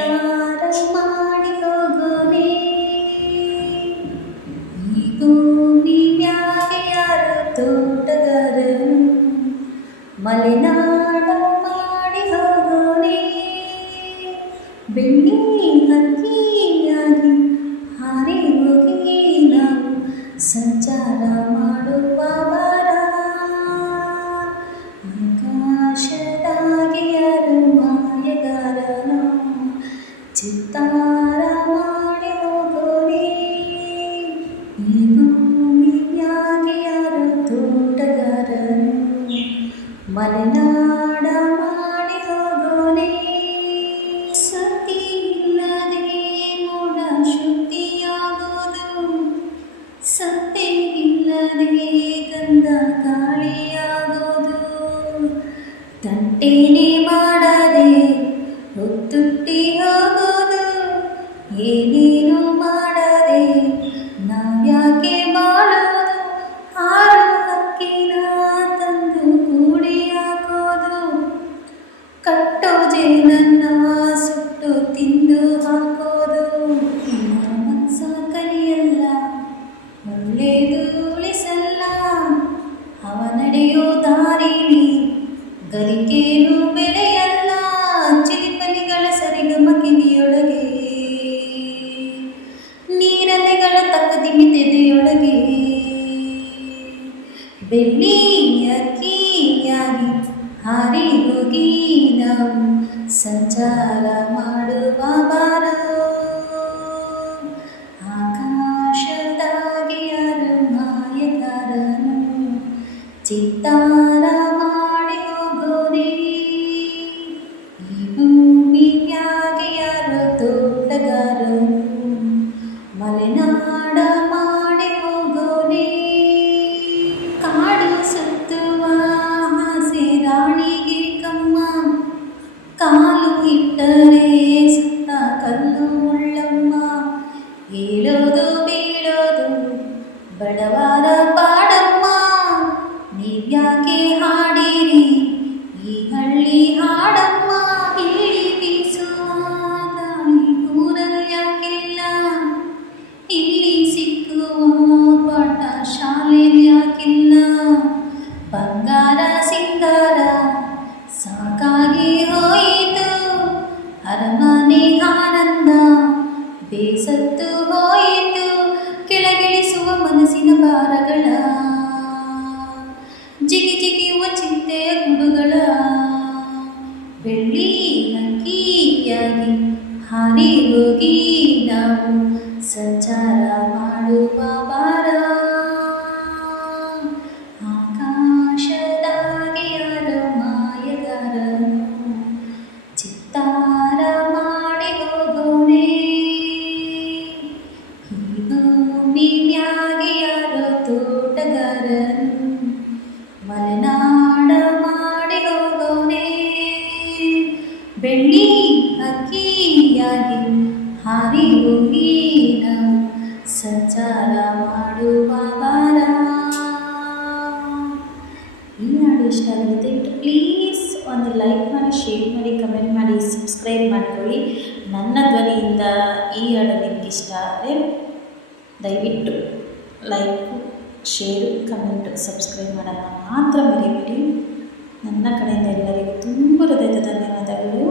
ಚಿತ್ತಾರ ಮಾಡಿ ಹೋಗೋನೆ ಈ ಭೂಮಿ ಮ್ಯಾಗೆ ಯಾರು ತೋಟಗಾರನು ಮಲೆನಾಡ ಮಾಡಿ ಹೋಗೋನೆ ಬೆಳ್ಳಿ ಹಕ್ಕಿಯಾಗಿ ಹಾರಿ ಹೋಗಿ ನಾವು ಸಂಚಾರ ಮಾಡುವ ಬಾರ ಆಕಾಶದಾಗೆ ಯಾರು ಮಾಯಗಾರನು ಚಿತ್ತಾರ ಮಾಡಿ ಹೋಗೋನೆ ಈ ಭೂಮಿಯಾಗೆ ಯಾರು ತೋಟಗಾರನು ಮಲೆನಾಡ ಮಾಡಿ ಹೋಗೋನೆ ಸತಿ ಇಲ್ಲದೆ ಮೋಡ ಶುದ್ಧಿಯಾಗೋದು ಸತ್ತೆ ಇಲ್ಲದೆ ಗಂಧ ಗಾಳಿಯಾಗೋದು ತಂಟೇನೆ ಮಾಡದೆ ಹೊತ್ತುಟ್ಟಿ ಹೋಗೋದು ಏನೇನು ಮಾಡದೆ ನಾವ್ಯಾಕೆ ಬಾಳೋದು ಹಾರು ಹಕ್ಕಿನ ತಂದು ಕೂಡಿ ಹಾಕೋದು ಕಟ್ಟೋ ಜೇನನ್ನ ಸುಟ್ಟು ತಿಂದು ಹಾಕೋದು ಮನ್ಸ ಕಲಿಯಲ್ಲ ಒಳ್ಳೆಯದು ಉಳಿಸಲ್ಲ ಅವ ನಡೆಯೋ ದಾರಿಲಿ ಗರಿಕೇನು ಬೆಳೆಯಲ್ಲ ಚಿಲಿಪಲಿಗಳ ಸರಿಗಮ ಕಿವಿಯೊಳಗೆ ನೀರಲೆಗಳ ತಕ್ಕದಿಮಿ ತೆದೆಯೊಳಗೆ ಬೆಳ್ಳಿ ಅಕ್ಕಿಯಾಗಿ ಹಾರಿ ಹೋಗಿ ನಾವು ಸಂಚಾರ ಮಾಡುವ ಬಾರ ಆಕಾಶದಾಗೆ ಯಾರು ಮಾಯಗಾರನು ಚಿತ್ತಾರ ಮಾಡಿ ಹೋಗೋನೆ ಈ ಭೂಮಿಯಾಗೆ ಯಾರು ತೋಟಗಾರನು ಮಲೆನಾಡ ಮಾಡಿ ಹೋಗೋನೆ ಕಾಡು ಸುತ್ತುವ ಆಸೆ ರಾಣಿಗೆ ಕಮ್ಮ ಕಾಲು ಇಟ್ಟರೆ ಸುತ್ತ ಕಲ್ಲು ಮುಳ್ಳಮ್ಮ ಏಳೋದು ಬೀಳೋದು ಬಡವರ ಪಾಡಮ್ಮ ನೀವ್ಯಾಕೆ ಹಾಡಿರಿ ಈ ಹಳ್ಳಿ ಹಾಡಮ್ಮ ಇಳಿ ಬೀಸುವ ಗಾಳಿ ಊರಲ್ಯಾಕಿಲ್ಲ ಇಲ್ಲಿ ಸಿಕ್ಕುವ ಪಾಠ ಶಾಲೆಯಾಕಿಲ್ಲ ಬಂಗಾರ ಸಿಂಗಾರ ಸಾಕಾಗಿ ಹೋಯಿತು ಅರಮನೆ ಆನಂದ ಬೇಸತ್ತು ಹೋಯಿತು ಕೆಳಗಿಳಿಸುವ ಮನಸ್ಸಿನ ಭಾರಗಳ ಜಿಗಿ ಜಿಗಿಯುವ ಚಿಂತೆಯ ಗುಡುಗಳ ಬೆಳ್ಳಿ ಹಕ್ಕಿಯಾಗಿ ಹಾರಿ ಹೋಗಿ ನಾವು ಸಂಚಾರ ಮಾಡುವ ಬಾರ ಆಕಾಶದಾಗೆ ಯಾರು ಮಾಯಗಾರನು ಚಿತ್ತಾರ ಮಾಡಿ ಹೋಗೋನೆ ಈ ಭೂಮಿ ಮ್ಯಾಗೆ ಯಾರು ತೋಟಗಾರನು ಮಲೆನಾಡ ಮಾಡಿ ಹೋಗೋನೆ ಬೆಳ್ಳಿ ಹಕ್ಕಿಯಾಗಿ ಹಾರಿ ಹೋಗಿ ನಾವು ಸಂಚಾರ ಮಾಡುವ ಬಾರ. ಈ ಹಾಡು ಇಷ್ಟ ಆಗಿದೆ ದಯವಿಟ್ಟು ಪ್ಲೀಸ್ ಒಂದು ಲೈಕ್ ಮಾಡಿ, ಶೇರ್ ಮಾಡಿ, ಕಮೆಂಟ್ ಮಾಡಿ, ಸಬ್ಸ್ಕ್ರೈಬ್ ಮಾಡ್ಕೊಳ್ಳಿ. ನನ್ನ ಧ್ವನಿಯಿಂದ ಈ ಹಾಡು ನಿಮ್ಗೆ ಇಷ್ಟ ಆದರೆ ದಯವಿಟ್ಟು ಲೈಕು, ಶೇರು, ಕಮೆಂಟು, ಸಬ್ಸ್ಕ್ರೈಬ್ ಮಾಡೋಣ ಮಾತ್ರ ಮರಿಬೇಡಿ. ನನ್ನ ಕಡೆಯಿಂದ ಎಲ್ಲರಿಗೂ ತುಂಬ ಹೃದಯದ ಧನ್ಯವಾದಗಳು.